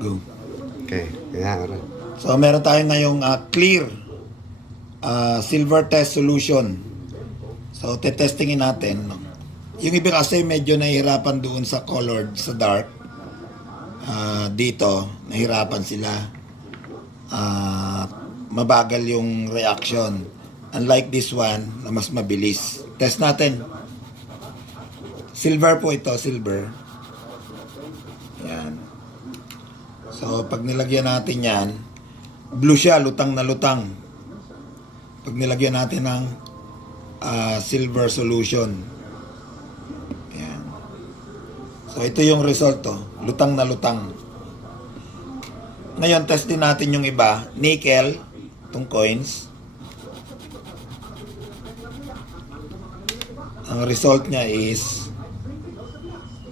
Go. Okay. Yeah, alright. So, meron tayo ngayong clear silver test solution. So, tetestingin natin. No? Yung iba kasi medyo nahihirapan doon sa colored, sa dark. Dito, nahihirapan sila. Mabagal yung reaction. Unlike this one, na mas mabilis. Test natin. Silver po ito, silver. Yan. So, pag nilagyan natin yan, blue siya, lutang na lutang. Pag nilagyan natin ng silver solution. Yan. So, ito yung result, oh. Lutang na lutang. Ngayon, test din natin yung iba. Nickel, itong coins. Ang result niya is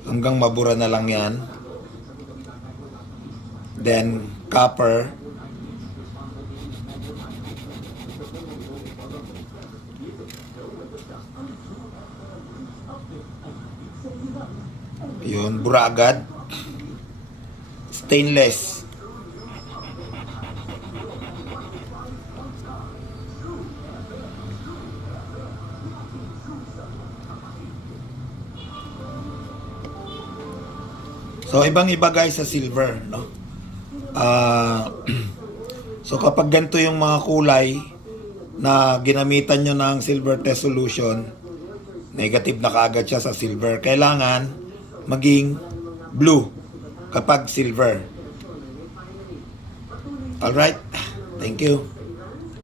hanggang mabura na lang yan. Then, copper. Yun, bura agad. Stainless. So, ibang-iba guys sa silver, no? So, kapag ganito yung mga kulay na ginamitan nyo ng silver test solution, negative na kaagad siya sa silver. Kailangan maging blue kapag silver. Alright? Thank you.